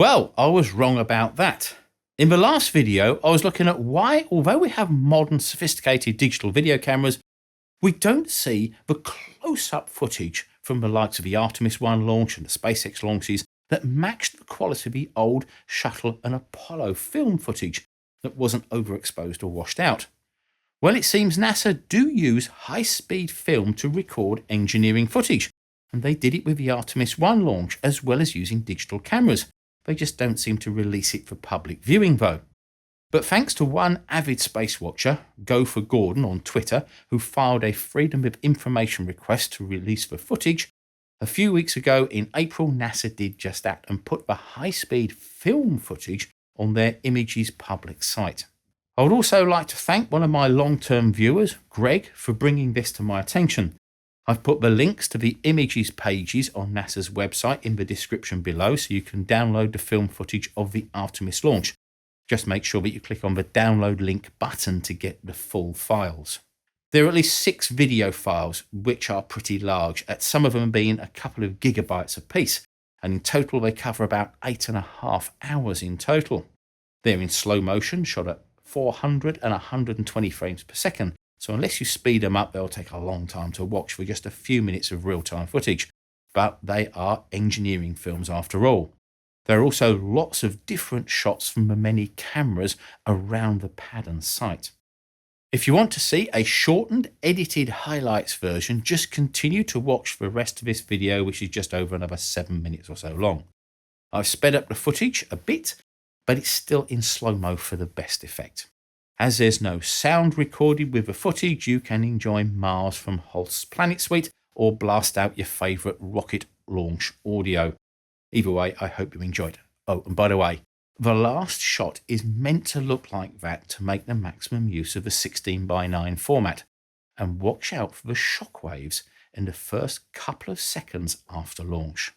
Well, I was wrong about that. In the last video, I was looking at why, although we have modern sophisticated digital video cameras, we don't see the close-up footage from the likes of the Artemis 1 launch and the SpaceX launches that matched the quality of the old Shuttle and Apollo film footage that wasn't overexposed or washed out. Well, it seems NASA do use high-speed film to record engineering footage, and they did it with the Artemis 1 launch as well as using digital cameras. They just don't seem to release it for public viewing though. But thanks to one avid space watcher, Gopher Gordon on Twitter, who filed a Freedom of Information request to release the footage, a few weeks ago in April, NASA did just that and put the high-speed film footage on their Images public site. I would also like to thank one of my long-term viewers, Greg, for bringing this to my attention. I've put the links to the Images pages on NASA's website in the description below so you can download the film footage of the Artemis launch. Just make sure that you click on the download link button to get the full files. There are at least 6 video files which are pretty large, at some of them being a couple of gigabytes apiece, and in total they cover about 8.5 hours in total. They're in slow motion, shot at 400 and 120 frames per second, so unless you speed them up they'll take a long time to watch for just a few minutes of real-time footage. But they are engineering films after all. There are also lots of different shots from the many cameras around the pad and site. If you want to see a shortened, edited highlights version, just continue to watch the rest of this video, which is just over another 7 minutes or so long. I've sped up the footage a bit, but it's still in slow-mo for the best effect. As there's no sound recorded with the footage, you can enjoy Mars from Holst's Planet Suite or blast out your favourite rocket launch audio. Either way, I hope you enjoyed. Oh, and by the way, the last shot is meant to look like that to make the maximum use of the 16:9 format. And watch out for the shockwaves in the first couple of seconds after launch.